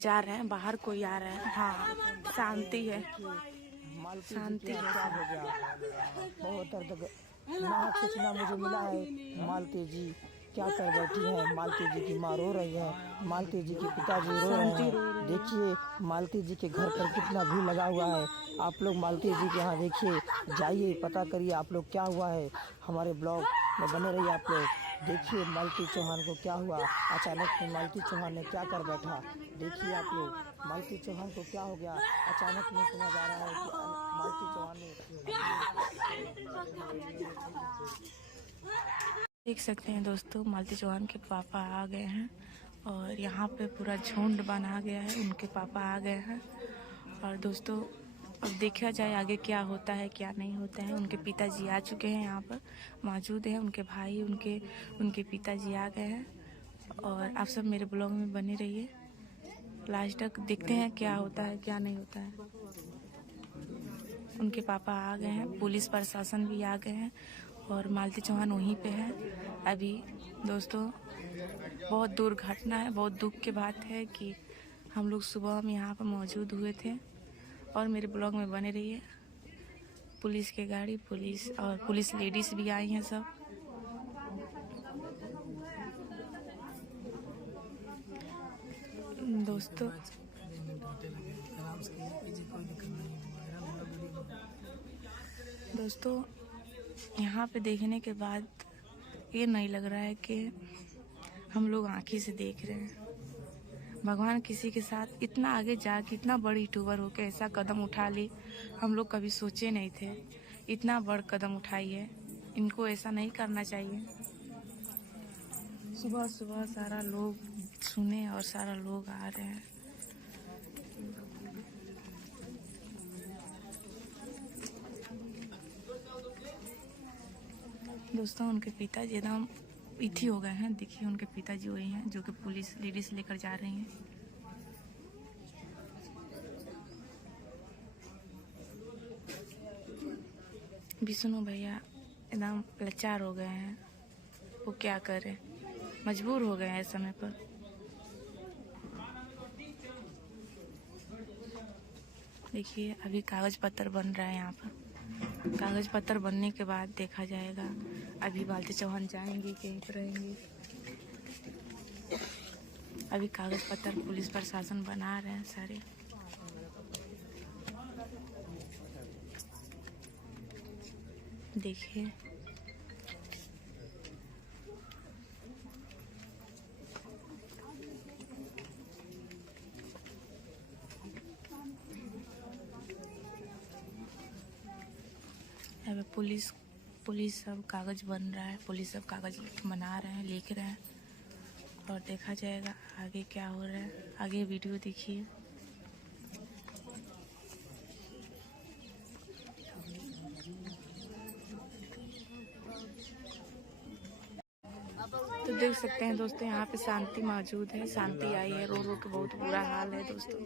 जा रहे हैं, बाहर कोई आ रहा है। हाँ, शांति है, शांति है। हो गया बहुत दर्द नाहक सूचना मुझे मिला है। मालती जी क्या कर बैठी है। मालती जी की माँ रो रही है, मालती जी के पिताजी रो रहे हैं। देखिए मालती जी के घर पर कितना भीड़ लगा हुआ है। आप लोग मालती जी के यहाँ देखिए, जाइए पता करिए आप लोग क्या हुआ है। हमारे ब्लॉग में बने रहिए आप लोग। देखिए मालती चौहान को क्या हुआ, अचानक में मालती चौहान ने क्या कर बैठा। देखिए आप लोग मालती चौहान को क्या हो गया। अचानक में समझ आ रहा है कि मालती चौहान ने देख सकते हैं दोस्तों, मालती चौहान के पापा आ गए हैं और यहाँ पे पूरा झुंड बना गया है। उनके पापा आ गए हैं और दोस्तों अब देखा जाए आगे क्या होता है क्या नहीं होता है। उनके पिताजी आ चुके हैं, यहाँ पर मौजूद हैं। उनके भाई उनके पिताजी आ गए हैं और आप सब मेरे ब्लॉग में बने रहिए लास्ट तक। देखते हैं क्या होता है क्या नहीं होता है। उनके पापा आ गए हैं, पुलिस प्रशासन भी आ गए हैं और मालती चौहान वहीं पे है अभी। दोस्तों बहुत दुर्घटना है, बहुत दुख की बात है कि हम लोग सुबह में यहाँ पर मौजूद हुए थे और मेरे ब्लॉग में बने रहिए। पुलिस की गाड़ी, पुलिस और पुलिस लेडीज भी आई हैं सब। दोस्तों यहाँ पे देखने के बाद ये नहीं लग रहा है कि हम लोग आँखी से देख रहे हैं। भगवान किसी के साथ इतना आगे जाके इतना बड़ी यूट्यूबर होके ऐसा कदम उठा ली, हम लोग कभी सोचे नहीं थे। इतना बड़ कदम उठाई है, इनको ऐसा नहीं करना चाहिए। सुबह सुबह सारा लोग सुने और सारा लोग आ रहे हैं। दोस्तों उनके पिताजी एकदम इथी हो गए हैं। देखिए उनके पिताजी वही हैं जो कि पुलिस लेडीज लेकर जा रही हैं। विष्णु भैया एकदम लाचार हो गए हैं, वो क्या करें, मजबूर हो गए हैं इस समय पर। देखिए अभी कागज पत्र बन रहा है यहाँ पर। कागज पत्र बनने के बाद देखा जाएगा। अभी मालती चौहान जाएंगे कहीं पर रहेंगे। अभी कागज पत्र पुलिस प्रशासन बना रहे हैं सारे। देखिए अभी पुलिस सब कागज बन रहा है, पुलिस सब कागज बना रहे हैं, लिख रहे हैं और देखा जाएगा आगे क्या हो रहा है। आगे वीडियो देखिए। तो देख सकते हैं दोस्तों यहाँ पे शांति मौजूद है, शांति आई है। रो रो के बहुत बुरा हाल है दोस्तों।